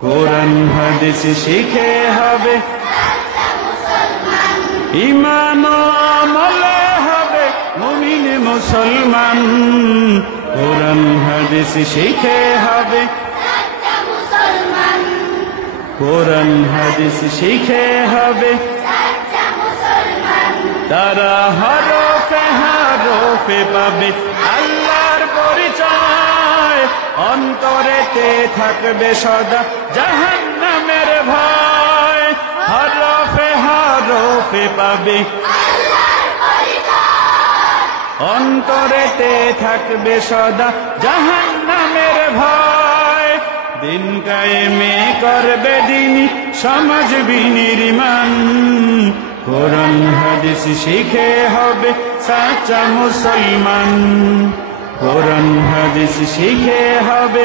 কোরআন হাদিস শিখে হবে ঈমান ও আমলে হবে মুমিন মুসলমান। কোরআন হাদিস শিখে হবে কোরআন হাদিস শিখে হবে তারা হরফে হরফে পাবে আল্লাহর পরিচয়। অন্তরেতে থাকবে সদা জাহান্নামের ভয়। হরফে হরফে পাবে অন্তরেতে থাকবে সদা জাহান্নামের ভয়। দিন কায়েমে করবে দ্বীনি সমাজ বিনির্মাণ। কোরআন হাদিস শিখে হবে সাচ্চা মুসলমান। কোরআন হাদিস শিখে হবে